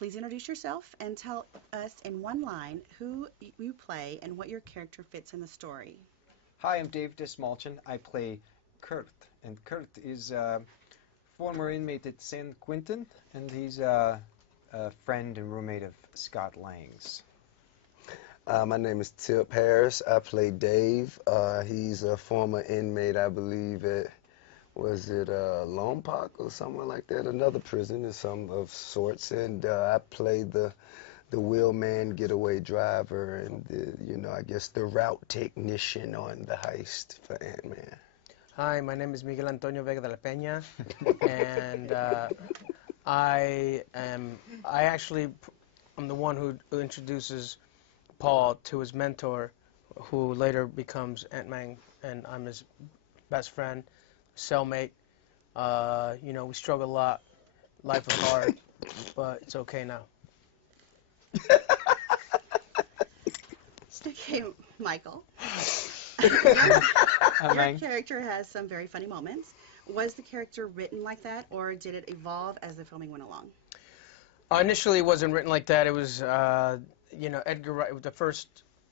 Please introduce yourself and tell us in one line who you play and what your character fits in the story. Hi, I'm Dave Dastmalchian. I play Kurt, and Kurt is a former inmate at San Quentin, and he's a friend and roommate of Scott Lang's. My name is Tip Harris. I play Dave. He's a former inmate, I believe, at, was it Lompoc or somewhere like that? Another prison of some of sorts. And I played the wheelman, getaway driver, and I guess the route technician on the heist for Ant-Man. Hi, my name is Miguel Antonio Vega de la Peña, and I'm the one who introduces Paul to his mentor, who later becomes Ant-Man, and I'm his best friend, cellmate. We struggle a lot. Life is hard, but it's okay now. Okay, Michael. Your character has some very funny moments. Was the character written like that, or did it evolve as the filming went along? Initially, it wasn't written like that. It was, Edgar Wright. The first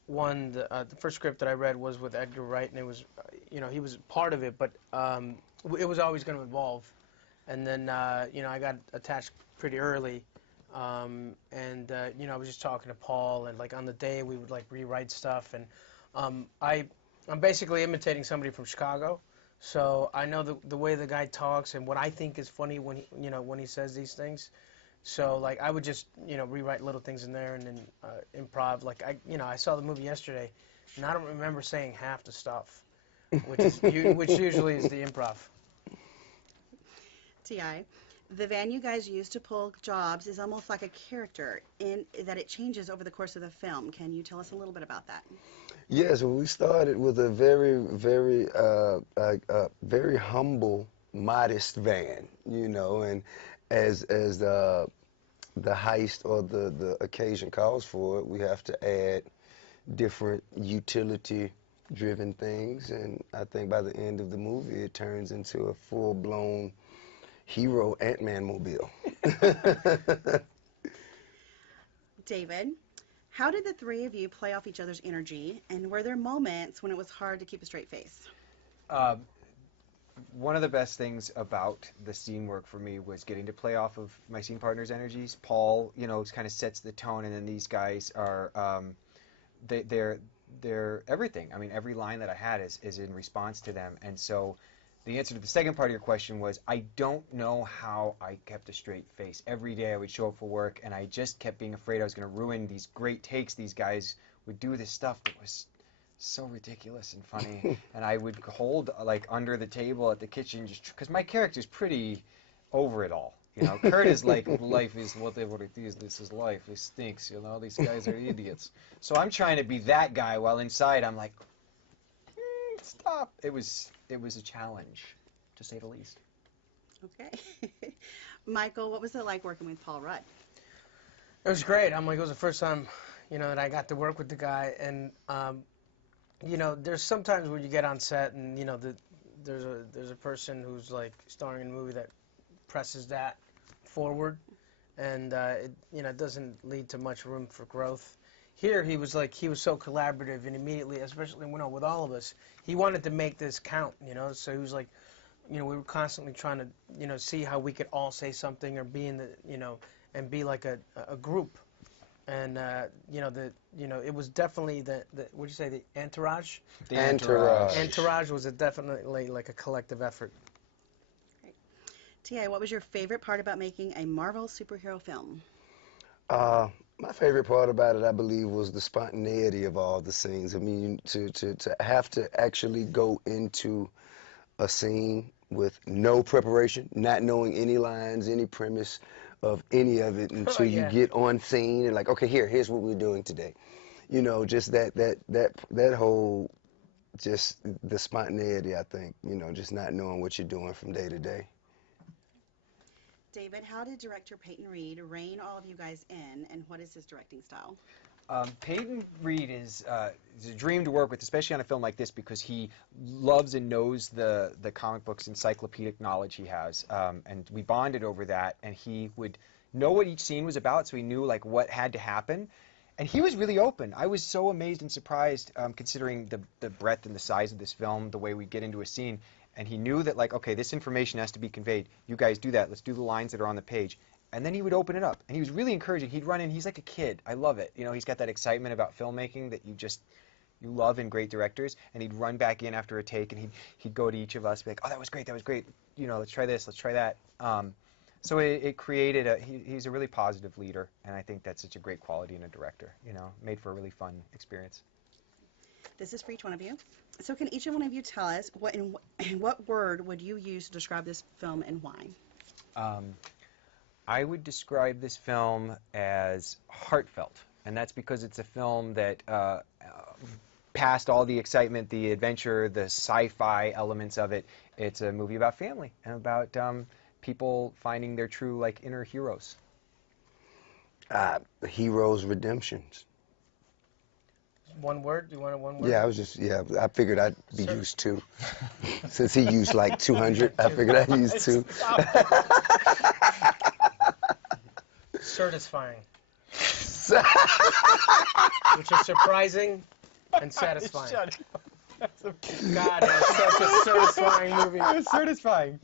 one, the first script that I read was with Edgar Wright, and it was, he was part of it, but it was always going to evolve. And then, I got attached pretty early, and I was just talking to Paul, and like on the day we would like rewrite stuff, and I'm basically imitating somebody from Chicago, so I know the way the guy talks and what I think is funny when he says these things. So like I would just rewrite little things in there and then improv. Like I saw the movie yesterday, and I don't remember saying half the stuff, which usually is the improv. T.I., the van you guys use to pull jobs is almost like a character in that it changes over the course of the film. Can you tell us a little bit about that? Yes, well, we started with a very, very humble, modest van, and as the heist or the occasion calls for it, we have to add different utility-driven things, and I think by the end of the movie, it turns into a full-blown hero Ant-Man mobile. David, how did the three of you play off each other's energy, and were there moments when it was hard to keep a straight face? One of the best things about the scene work for me was getting to play off of my scene partner's energies. Paul, kind of sets the tone, and then these guys are, they're everything. I mean, every line that I had is in response to them, and so the answer to the second part of your question was I don't know how I kept a straight face. Every day I would show up for work, and I just kept being afraid I was going to ruin these great takes. These guys would do this stuff that was so ridiculous and funny, and I would hold like under the table at the kitchen just because my character's pretty over it all. Kurt is like, life is what it is. This is life. It stinks. These guys are idiots. So I'm trying to be that guy while inside I'm like, stop. It was a challenge, to say the least. Okay. Michael, what was it like working with Paul Rudd? It was great. It was the first time, that I got to work with the guy, and there's sometimes when you get on set and there's a person who's like starring in a movie that presses that forward, and it doesn't lead to much room for growth. Here he was so collaborative, and immediately, especially with all of us, he wanted to make this count, so he was like, we were constantly trying to see how we could all say something or be in the and be like a group. And it was definitely the what'd you say, the entourage? The entourage. Entourage was definitely like a collective effort. Great. T.I., what was your favorite part about making a Marvel superhero film? My favorite part about it, I believe, was the spontaneity of all the scenes. I mean, to have to actually go into a scene with no preparation, not knowing any lines, any premise of any of it until you get on scene and like, okay, here's what we're doing today. Just that whole, just the spontaneity, I think, just not knowing what you're doing from day to day. David, how did director Peyton Reed rein all of you guys in, and what is his directing style? Peyton Reed is a dream to work with, especially on a film like this, because he loves and knows the comic books encyclopedic knowledge he has, and we bonded over that. And he would know what each scene was about, so he knew like what had to happen. And he was really open. I was so amazed and surprised, considering the breadth and the size of this film, the way we get into a scene. And he knew that, like, okay, this information has to be conveyed. You guys do that. Let's do the lines that are on the page. And then he would open it up. And he was really encouraging. He'd run in. He's like a kid. I love it. You know, he's got that excitement about filmmaking that you love in great directors. And he'd run back in after a take, and he'd go to each of us, be like, oh, that was great. That was great. You know, let's try this. Let's try that. So it created he's a really positive leader. And I think that's such a great quality in a director. You know, made for a really fun experience. This is for each one of you. So can each one of you tell us what word would you use to describe this film and why? I would describe this film as heartfelt, and that's because it's a film that past all the excitement, the adventure, the sci-fi elements of it, it's a movie about family and about people finding their true like inner heroes. Heroes redemptions. One word? You wanted one word? Yeah, I figured I'd be used two. Since he used like 200, I figured I'd use two. Satisfying. Which is surprising and satisfying. God, that's such a satisfying movie. It's satisfying.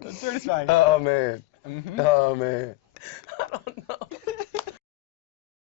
It's satisfying. Oh, man. Mm-hmm. Oh, man. I don't know.